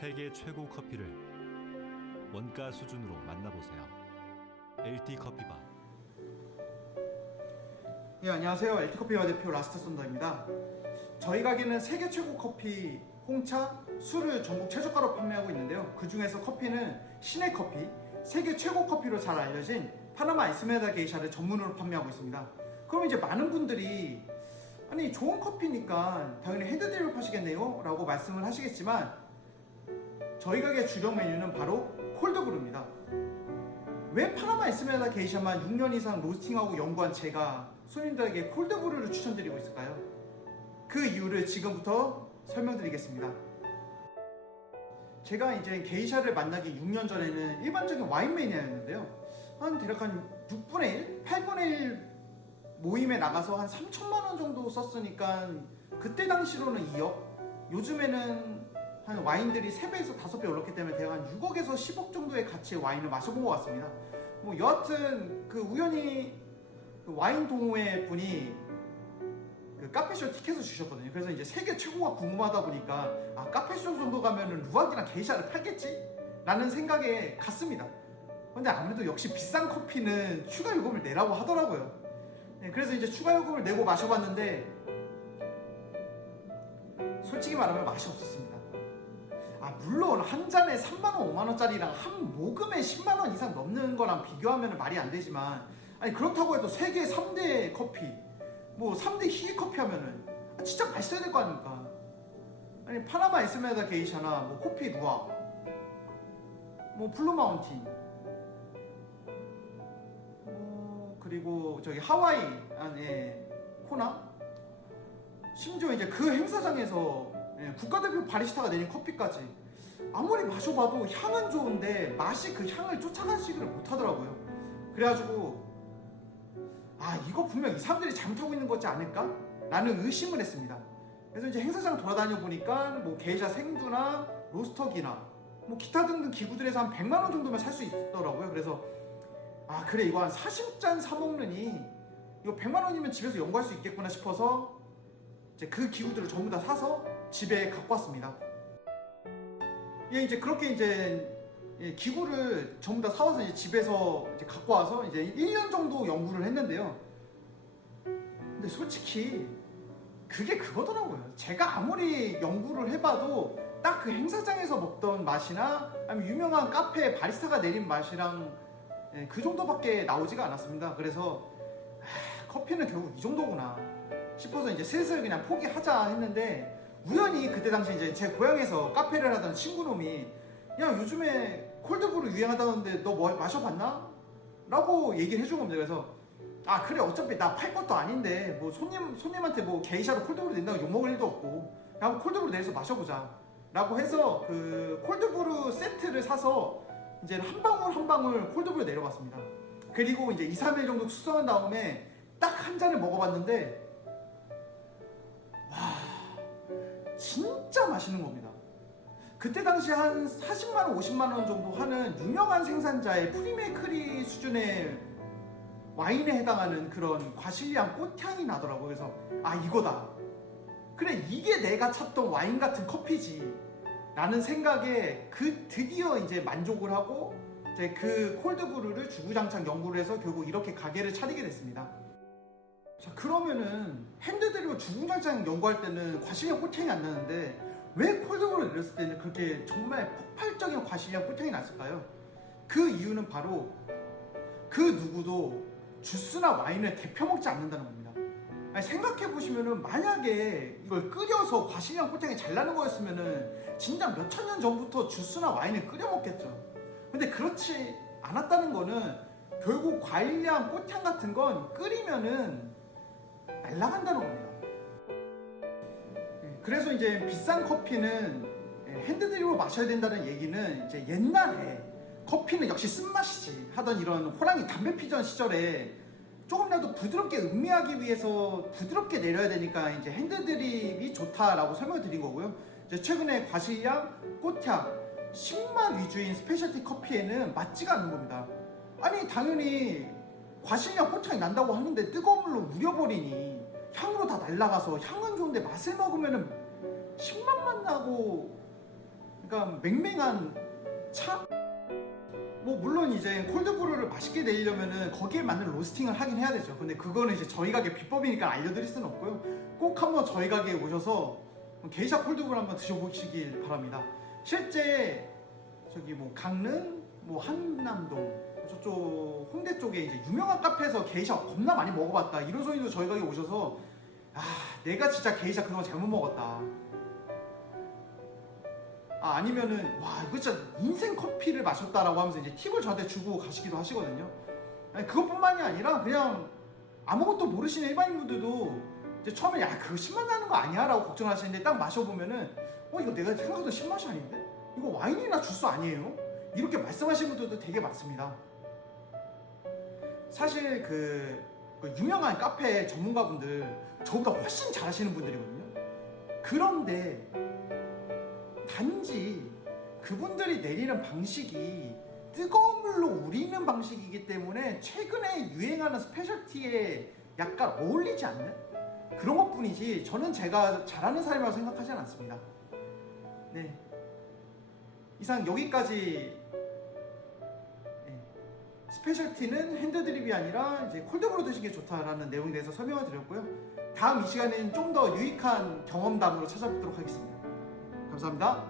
세계 최고 커피를 원가 수준으로 만나보세요. LT 커피바. 예, 안녕하세요. LT커피와 대표 라스트 썬더입니다. 저희 가게는 세계 최고 커피, 홍차, 술을 전국 최저가로 판매하고 있는데요. 그 중에서 커피는 신의 커피, 세계 최고 커피로 잘 알려진 파나마 에스메다 게이샤를 전문으로 판매하고 있습니다. 그럼 이제 많은 분들이 아니 좋은 커피니까 당연히 핸드드립을 파시겠네요 라고 말씀을 하시겠지만 저희 가게 주력 메뉴는 바로 콜드브루입니다. 왜 파나마 에스메다 게이샤만 6년 이상 로스팅하고 연구한 제가 손님들에게 콜드브루를 추천드리고 있을까요? 그 이유를 지금부터 설명드리겠습니다. 제가 이제 게이샤를 만나기 6년 전에는 일반적인 와인 매니아였는데요. 한 대략 한 6분의 1? 8분의 1 모임에 나가서 한 3천만 원 정도 썼으니까 그때 당시로는 2억 요즘에는 한 와인들이 3배에서 5배 올랐기 때문에 대략 한 6억에서 10억 정도의 가치의 와인을 마셔본 것 같습니다 뭐 여하튼 그 우연히 그 와인 동호회 분이 그 카페쇼 티켓을 주셨거든요 그래서 이제 세계 최고가 궁금하다 보니까 아 카페쇼 정도 가면은 루악이랑 게이샤를 팔겠지? 라는 생각에 갔습니다 근데 아무래도 역시 비싼 커피는 추가 요금을 내라고 하더라고요 네, 그래서 이제 추가 요금을 내고 마셔봤는데 솔직히 말하면 맛이 없었습니다. 아 물론 한 잔에 3만 원, 5만 원짜리랑 한 모금에 10만 원 이상 넘는 거랑 비교하면 말이 안 되지만 아니 그렇다고 해도 세계 3대 커피 뭐 3대 희귀 커피 하면은 아, 진짜 맛있어야 될 거 아닙니까? 아니 파나마 에스메다 게이샤나 뭐 코피 누아 뭐 블루 마운틴 어, 그리고 저기 하와이 안에 코나 심지어 이제 그 행사장에서 예, 국가대표 바리스타가 내린 커피까지 아무리 마셔봐도 향은 좋은데 맛이 그 향을 쫓아가지를 못하더라고요. 그래가지고 아 이거 분명 이 사람들이 잘못하고 있는 거지 않을까? 라는 의심을 했습니다. 그래서 이제 행사장 돌아다녀 보니까 뭐 게이샤 생두나 로스터기나 뭐 기타 등등 기구들에서 한 100만 원 정도면 살 수 있더라고요. 그래서 아 그래 이거 한 40잔 사 먹느니 이거 100만 원이면 집에서 연구할 수 있겠구나 싶어서 이제 그 기구들을 전부 다 사서 집에 갖고 왔습니다. 예, 이제 그렇게 이제 예, 기구를 전부 다 사와서 이제 집에서 이제 갖고 와서 이제 1년 정도 연구를 했는데요. 근데 솔직히 그게 그거더라고요. 제가 아무리 연구를 해봐도 딱 그 행사장에서 먹던 맛이나 아니면 유명한 카페 바리스타가 내린 맛이랑 예, 그 정도밖에 나오지가 않았습니다. 그래서 아, 커피는 결국 이 정도구나 싶어서 이제 슬슬 그냥 포기하자 했는데 우연히 그때 당시 이제 제 고향에서 카페를 하던 친구놈이 야 요즘에 콜드브루 유행하다는데 너 뭐 마셔봤나? 라고 얘기를 해준 겁니다. 그래서 아 그래 어차피 나 팔 것도 아닌데 뭐 손님 손님한테 뭐 게이샤로 콜드브루 낸다고 욕 먹을 일도 없고 그냥 콜드브루 내서 마셔보자 라고 해서 그 콜드브루 세트를 사서 이제 한 방울 한 방울 콜드브루 내려봤습니다. 그리고 이제 2, 3일 정도 숙성한 다음에 딱 한 잔을 먹어봤는데 진짜 맛있는 겁니다. 그때 당시 한 40만 원, 50만 원 정도 하는 유명한 생산자의 프리메이크리 수준의 와인에 해당하는 그런 과실량 꽃향이 나더라고요. 그래서, 아, 이거다. 그래, 이게 내가 찾던 와인 같은 커피지. 라는 생각에 그 드디어 이제 만족을 하고 이제 그 콜드브루를 주구장창 연구를 해서 결국 이렇게 가게를 차리게 됐습니다. 자 그러면은 핸드드립을 주구장창 연구할 때는 과실량 꽃향이 안 나는데 왜 콜드브루를 내렸을 때는 그렇게 정말 폭발적인 과실량 꽃향이 났을까요? 그 이유는 바로 그 누구도 주스나 와인을 데펴 먹지 않는다는 겁니다. 생각해 보시면은 만약에 이걸 끓여서 과실량 꽃향이 잘 나는 거였으면은 진짜 몇천 년 전부터 주스나 와인을 끓여 먹겠죠. 근데 그렇지 않았다는 거는 결국 과일량 꽃향 같은 건 끓이면은 날아간다는 겁니다. 예, 그래서 이제 비싼 커피는 예, 핸드드립으로 마셔야 된다는 얘기는 이제 옛날에 커피는 역시 쓴맛이지 하던 이런 호랑이 담배 피던 시절에 조금이라도 부드럽게 음미하기 위해서 부드럽게 내려야 되니까 이제 핸드드립이 좋다라고 설명을 드린 거고요. 이제 최근에 과실량, 꽃향, 신맛 위주인 스페셜티 커피에는 맞지가 않는 겁니다. 아니 당연히 과실량 꽃향이 난다고 하는데 뜨거운 물로 우려버리니 향으로 다 날아가서 향은 좋은데 맛을 먹으면은 신맛만 나고 그러니까 맹맹한 차? 뭐 물론 이제 콜드브루를 맛있게 내려면은 거기에 맞는 로스팅을 하긴 해야 되죠. 근데 그거는 이제 저희 가게 비법이니까 알려드릴 수는 없고요. 꼭 한번 저희 가게에 오셔서 게이샤 콜드브루 한번 드셔보시길 바랍니다. 실제 저기 뭐 강릉, 뭐 한남동 저쪽 홍대 쪽에 이제 유명한 카페에서 게이샤 겁나 많이 먹어봤다 이런 소리도 저희 가게 오셔서 아 내가 진짜 게이샤 그동안 잘못 먹었다. 아 아니면은 와 이거 진짜 인생 커피를 마셨다라고 하면서 이제 팁을 저한테 주고 가시기도 하시거든요. 아니 그것뿐만이 아니라 그냥 아무것도 모르시는 일반인분들도 이제 처음에 야 그거 신맛 나는 거 아니야 라고 걱정하시는데 딱 마셔보면은 어 이거 내가 생각하던 신맛이 아닌데 이거 와인이나 주스 아니에요? 이렇게 말씀하시는 분들도 되게 많습니다. 사실 그, 그 유명한 카페 전문가분들 저보다 훨씬 잘하시는 분들이거든요. 그런데 단지 그분들이 내리는 방식이 뜨거운 물로 우리는 방식이기 때문에 최근에 유행하는 스페셜티에 약간 어울리지 않는 그런 것 뿐이지 저는 제가 잘하는 사람이라고 생각하지 않습니다. 네. 이상 여기까지 네. 스페셜티는 핸드드립이 아니라 이제 콜드브루 드시는 게 좋다라는 내용에 대해서 설명을 드렸고요. 다음 이 시간에는 좀 더 유익한 경험담으로 찾아뵙도록 하겠습니다. 감사합니다.